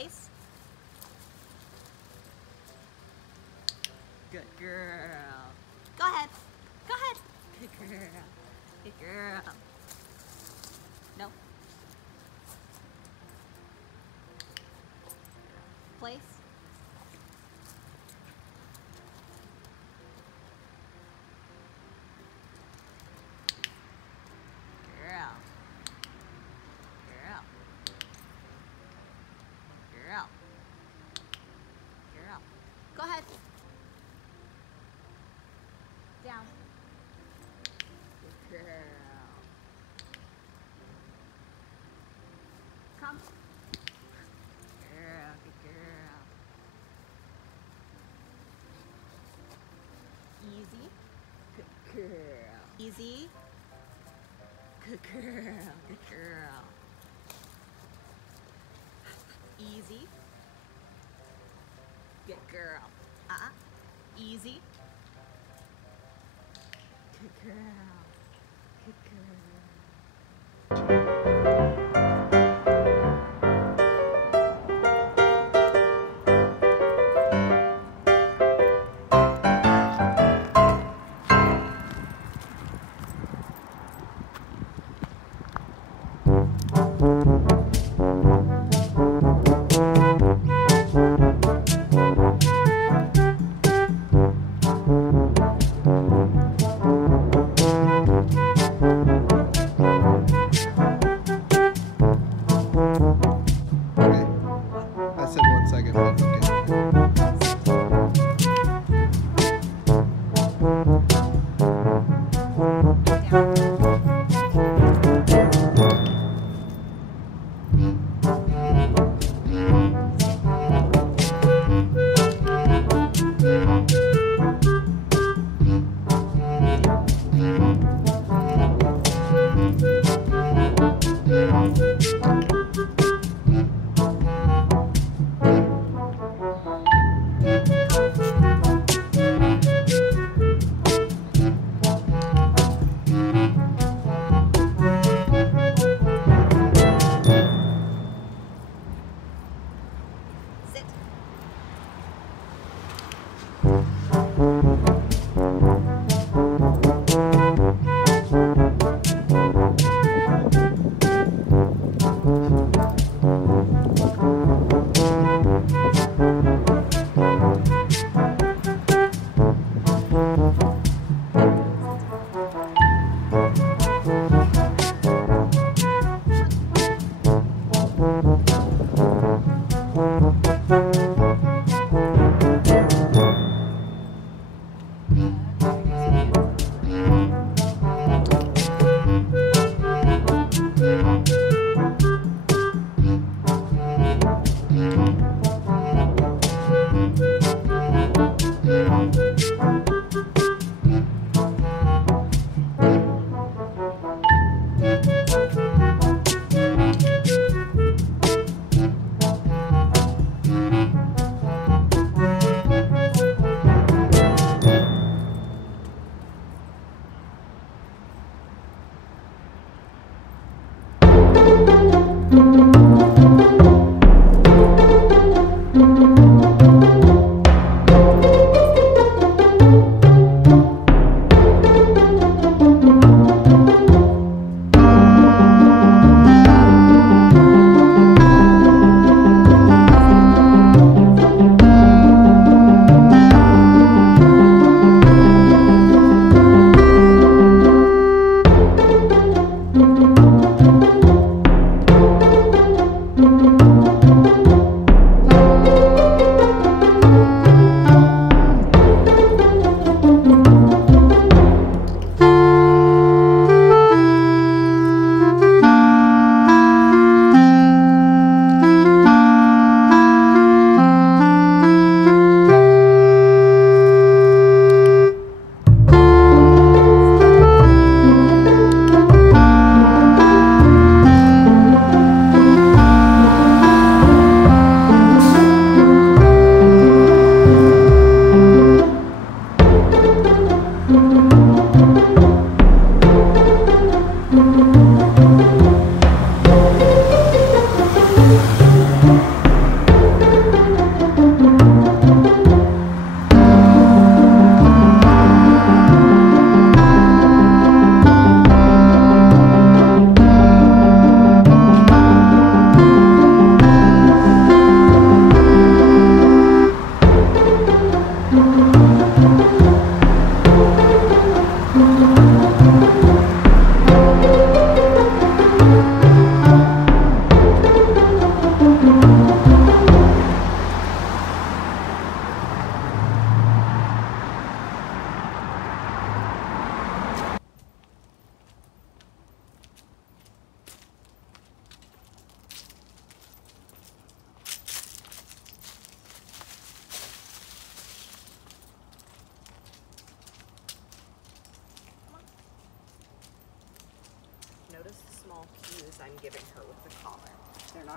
Place. Good girl. Go ahead. Go ahead. Good girl. Good girl. No. Place. Girl. Girl. Girl. Girl. Go ahead. Down. Good girl. Come. Girl, good girl. Easy. Good girl. Easy. Good girl. Good girl. Easy. Good girl. Easy. Good girl. Good girl.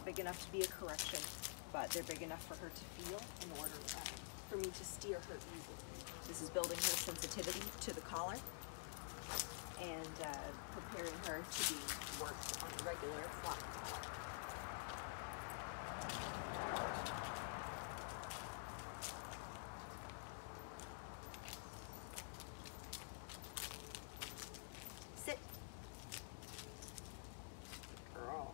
not big enough to be a correction, but they're big enough for her to feel in order for me to steer her easily. This is building her sensitivity to the collar and preparing her to be worked on a regular flat collar. Sit. Girl.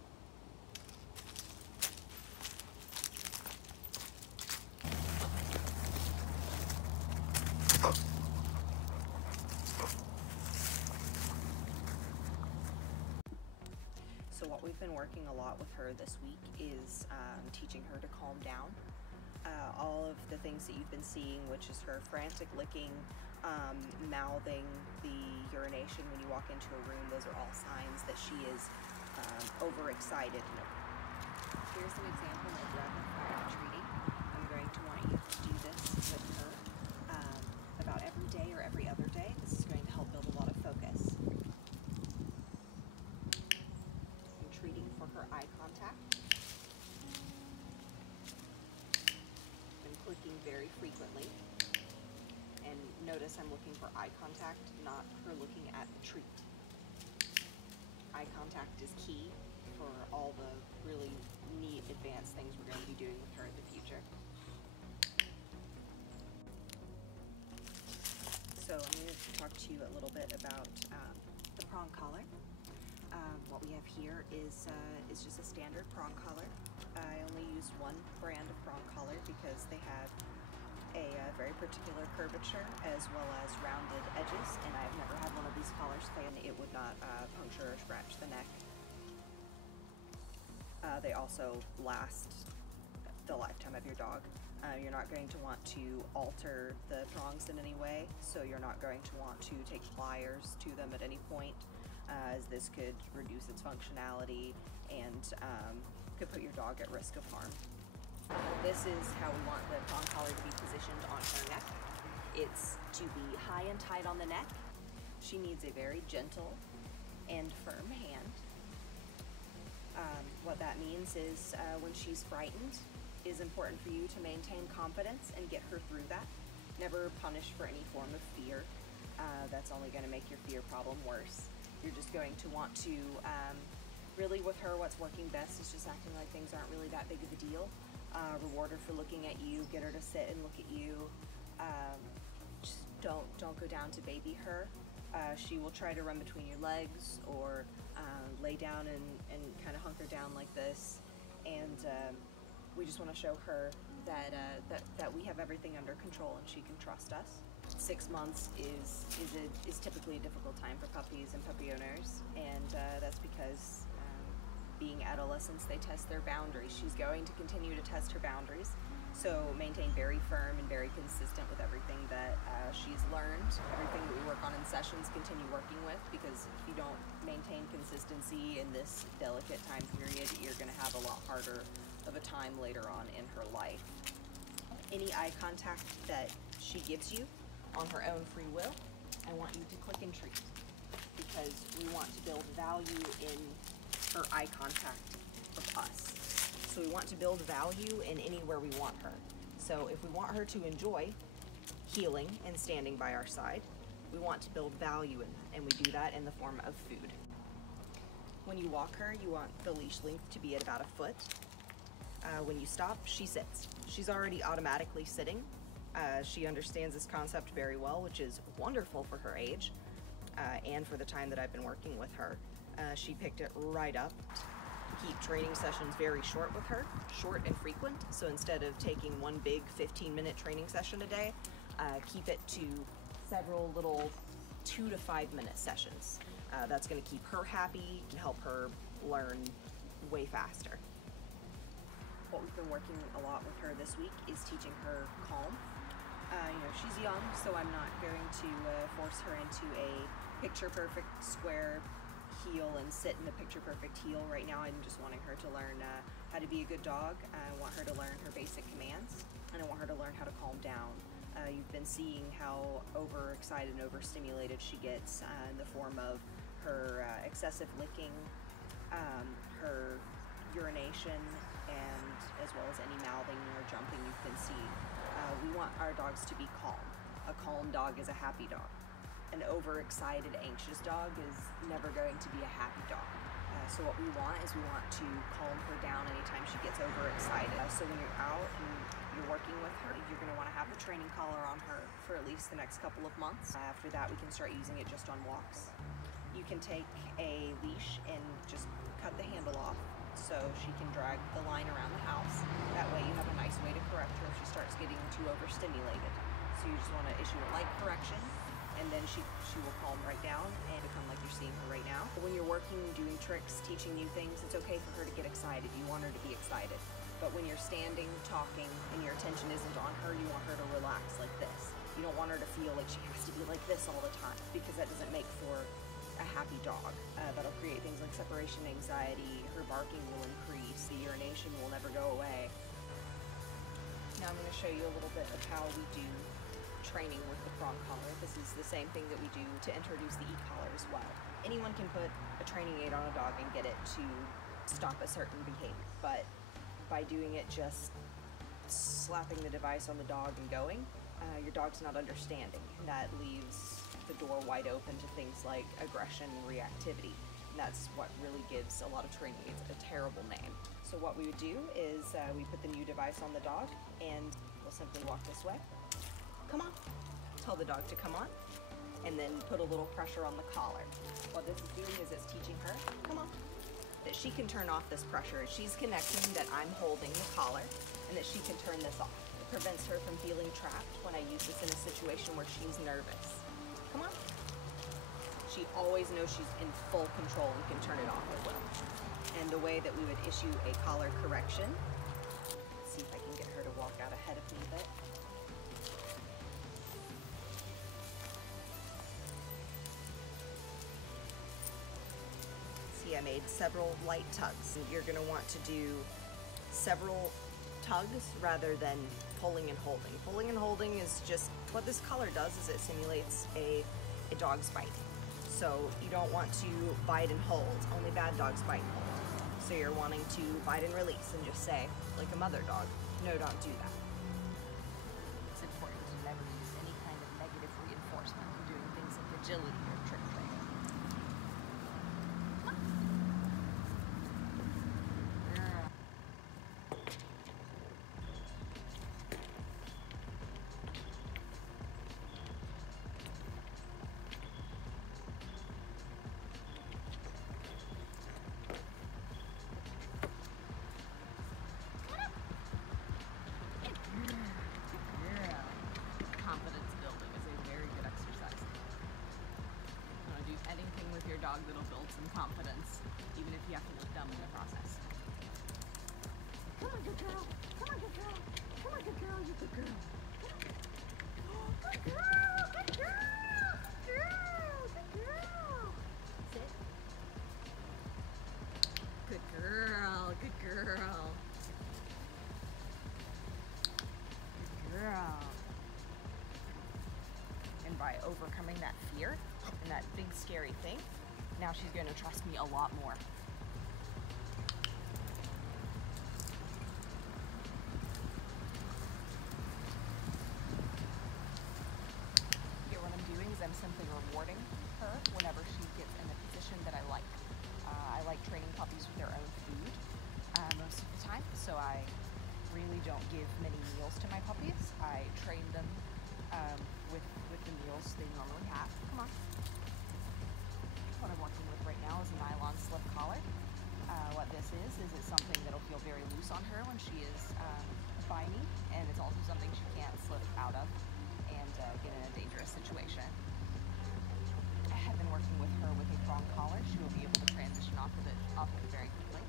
So what we've been working a lot with her this week is teaching her to calm down. All of the things that you've been seeing, which is her frantic licking, mouthing, the urination when you walk into a room, those are all signs that she is overexcited. Here's an example of rapid fire treating. I'm going to want you to do this with her about every day or every other day. This is going to help build a lot of focus. I'm treating for her eye contact. I'm clicking very frequently. And notice I'm looking for eye contact, not her looking at the treat. Eye contact is key for all the really neat advanced things we're going to be doing with her in the future. So I'm going to talk to you a little bit about the prong collar. What we have here is just a standard prong collar. I only use one brand of prong collar because they have a very particular curvature as well as rounded edges, and I've never had one of these collars fail, and it would not puncture or scratch the neck. They also last the lifetime of your dog. You're not going to want to alter the prongs in any way, so you're not going to want to take pliers to them at any point, as this could reduce its functionality and could put your dog at risk of harm. This is how we want the prong collar to be positioned on her neck. It's to be high and tight on the neck. She needs a very gentle and firm hand. What that means is when she's frightened, it is important for you to maintain confidence and get her through that. Never punish for any form of fear. That's only going to make your fear problem worse. You're just going to want to, really with her, what's working best is just acting like things aren't really that big of a deal. Reward her for looking at you, get her to sit and look at you. Just don't go down to baby her. She will try to run between your legs or lay down and kind of hunker down like this. And we just want to show her that we have everything under control and she can trust us. 6 months is typically a difficult time for puppies and puppy owners, and that's because being adolescents, they test their boundaries. She's going to continue to test her boundaries, so maintain very firm and very consistent with everything that she's learned. Everything that we work on in sessions, continue working with, because if you don't maintain consistency in this delicate time period, you're going to have a lot harder of a time later on in her life. Any eye contact that she gives you on her own free will, I want you to click and treat, because we want to build value in her eye contact with us. So we want to build value in anywhere we want her. So if we want her to enjoy healing and standing by our side, we want to build value in that, and we do that in the form of food. When you walk her, you want the leash length to be at about 1 foot. When you stop, she sits. She's already automatically sitting. She understands this concept very well, which is wonderful for her age and for the time that I've been working with her. She picked it right up. Keep training sessions very short with her, short and frequent. So instead of taking one big 15-minute training session a day, keep it to several little 2 to 5 minute sessions. That's going to keep her happy and help her learn way faster. What we've been working a lot with her this week is teaching her calm. She's young, so I'm not going to force her into a picture-perfect square heel and sit in a picture-perfect heel. Right now I'm just wanting her to learn how to be a good dog. I want her to learn her basic commands, and I want her to learn how to calm down. You've been seeing how overexcited and overstimulated she gets in the form of her excessive licking, her urination, and as well as any mouthing or jumping you've been seeing. We want our dogs to be calm. A calm dog is a happy dog. An overexcited, anxious dog is never going to be a happy dog. So what we want is we want to calm her down anytime she gets overexcited. So when you're out and you're working with her, you're going to want to have the training collar on her for at least the next couple of months. After that, we can start using it just on walks. You can take a leash and just cut the handle off so she can drag the line around the house. That way you have a nice way to correct her if she starts getting too overstimulated. So you just want to issue a light correction, and then she will calm right down and become like you're seeing her right now. When you're working, doing tricks, teaching new things, it's okay for her to get excited. You want her to be excited. But when you're standing, talking, and your attention isn't on her, you want her to relax like this. You don't want her to feel like she has to be like this all the time, because that doesn't make for a happy dog. That'll create things like separation anxiety, her barking will increase, the urination will never go away. Now I'm going to show you a little bit of how we do training with the prong collar. This is the same thing that we do to introduce the e-collar as well. Anyone can put a training aid on a dog and get it to stop a certain behavior, but by doing it just slapping the device on the dog and going, your dog's not understanding. And that leaves the door wide open to things like aggression and reactivity. And that's what really gives a lot of training aids a terrible name. So what we would do is we put the new device on the dog and we'll simply walk this way. Come on. Tell the dog to come on, and then put a little pressure on the collar. What this is doing is it's teaching her, come on, that she can turn off this pressure. She's connecting that I'm holding the collar and that she can turn this off. It prevents her from feeling trapped when I use this in a situation where she's nervous. Come on. She always knows she's in full control and can turn it off at will. And the way that we would issue a collar correction, let's see if I can get her to walk out ahead of me a bit. I made several light tugs. You're going to want to do several tugs rather than pulling and holding. Pulling and holding is just what this collar does, is it simulates a dog's bite. So you don't want to bite and hold. Only bad dogs bite and hold. So you're wanting to bite and release and just say, like a mother dog, no, don't do that. It's important to never use any kind of negative reinforcement when doing things like agility or trick training. Dog that'll build some confidence, even if you have to look dumb in the process. Come on, good girl. Come on, good girl. Come on, good girl. You good girl. Good girl. Good girl. Good girl. Good girl. Sit. Good girl. Good girl. Good girl. And by overcoming that fear and that big scary thing, now she's going to trust me a lot more. Here what I'm doing is I'm simply rewarding her whenever she gets in a position that I like. I like training puppies with their own food most of the time, so I really don't give many meals to my puppies. I train them with the meals they normally have. Come on. What I'm working with right now is a nylon slip collar. What this is it's something that'll feel very loose on her when she is by me, and it's also something she can't slip out of and get in a dangerous situation. I have been working with her with a prong collar. She will be able to transition off of it very quickly.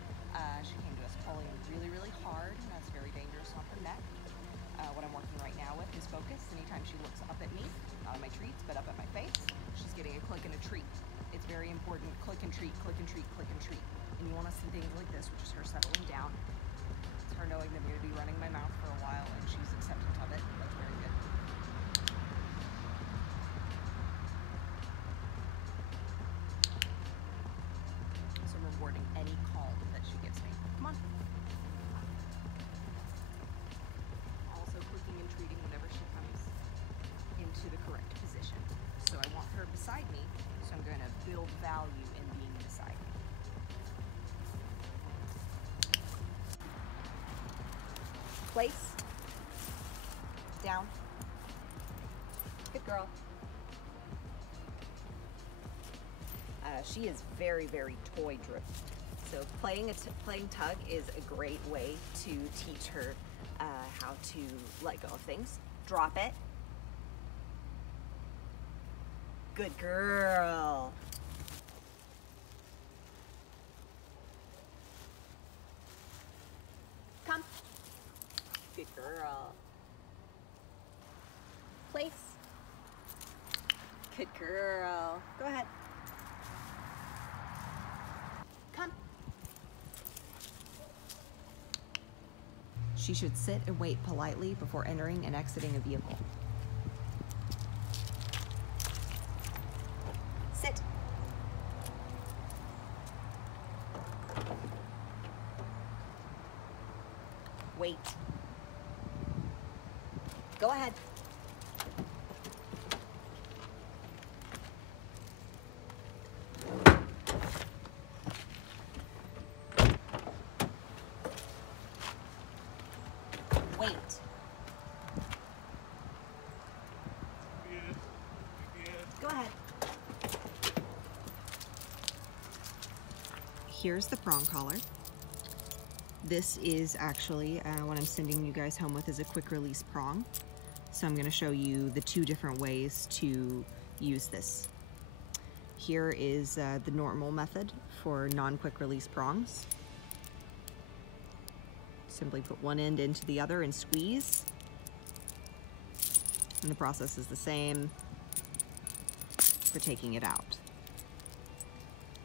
She came to us pulling really, really hard, and that's very dangerous on her neck. What I'm working right now with is focus. Anytime she looks up at me, not at my treats, but up at my face, she's getting a click and a treat. It's very important. Click and treat, click and treat, click and treat. And you want to see things like this, which is her settling down. It's her knowing that I'm going to be running my mouth for a while, and she's acceptant of it. That's very good. So rewarding any calm that she gives me. Come on. Down. Good girl. She is very, very toy driven. So playing tug is a great way to teach her how to let go of things. Drop it. Good girl. Come. Good girl. Place. Good girl. Go ahead. Come. She should sit and wait politely before entering and exiting a vehicle. Sit. Wait. Go ahead. Wait. Go ahead. Here's the prong collar. This is actually what I'm sending you guys home with is a quick release prong. So I'm going to show you the two different ways to use this. Here is the normal method for non-quick release prongs. Simply put one end into the other and squeeze. And the process is the same for taking it out.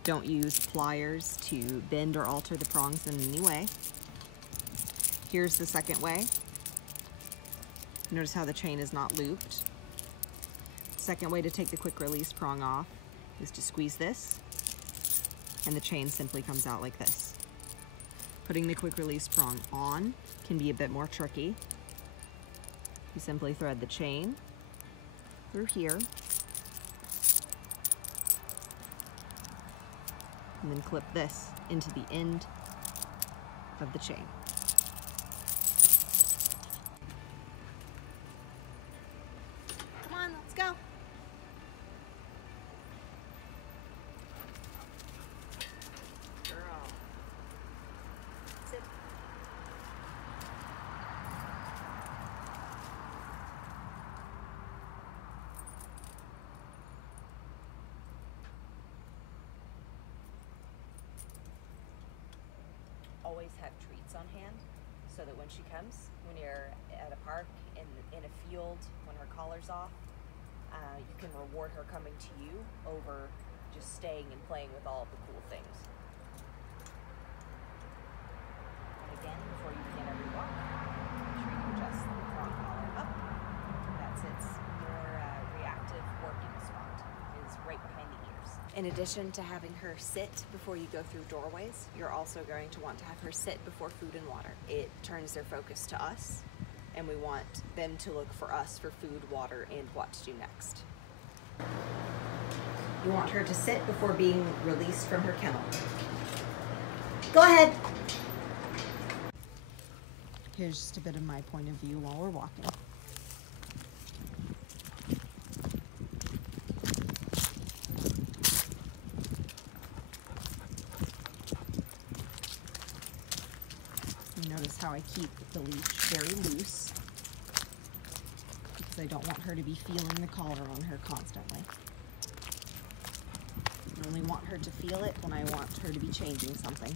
Don't use pliers to bend or alter the prongs in any way. Here's the second way. Notice how the chain is not looped. Second way to take the quick release prong off is to squeeze this, and the chain simply comes out like this. Putting the quick release prong on can be a bit more tricky. You simply thread the chain through here, and then clip this into the end of the chain. Come on, let's go. Girl. Sit. Always have treats on hand so that when she comes, when you're at a park, in a field, when her collar's off, you can reward her coming to you over just staying and playing with all of the cool things. And again, before you begin every walk, make sure you adjust the prong collar up. That's its more reactive working spot, is right behind the ears. In addition to having her sit before you go through doorways, you're also going to want to have her sit before food and water. It turns their focus to us, and we want them to look for us for food, water, and what to do next. You want her to sit before being released from her kennel. Go ahead. Here's just a bit of my point of view while we're walking. Notice how I keep the leash very loose because I don't want her to be feeling the collar on her constantly. I only want her to feel it when I want her to be changing something.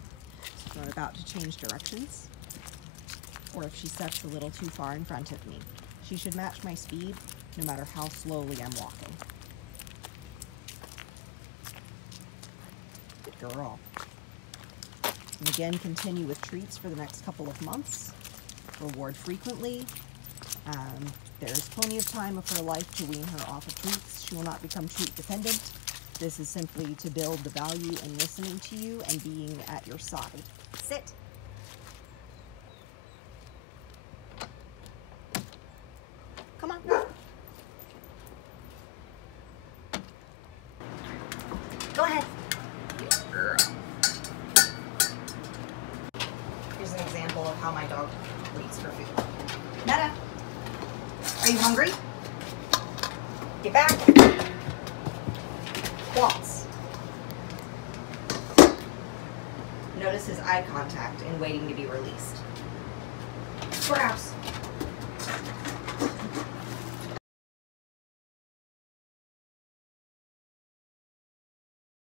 So if I'm about to change directions, or if she steps a little too far in front of me, she should match my speed no matter how slowly I'm walking. Good girl. And again, continue with treats for the next couple of months. Reward frequently. There's plenty of time of her life to wean her off of treats. She will not become treat dependent. This is simply to build the value in listening to you and being at your side. Sit. Come on. Go ahead. Girl. Here's an example of how my dog waits for food. Meta. Are you hungry? Get back. Waltz. Notice his eye contact and waiting to be released. Scraps.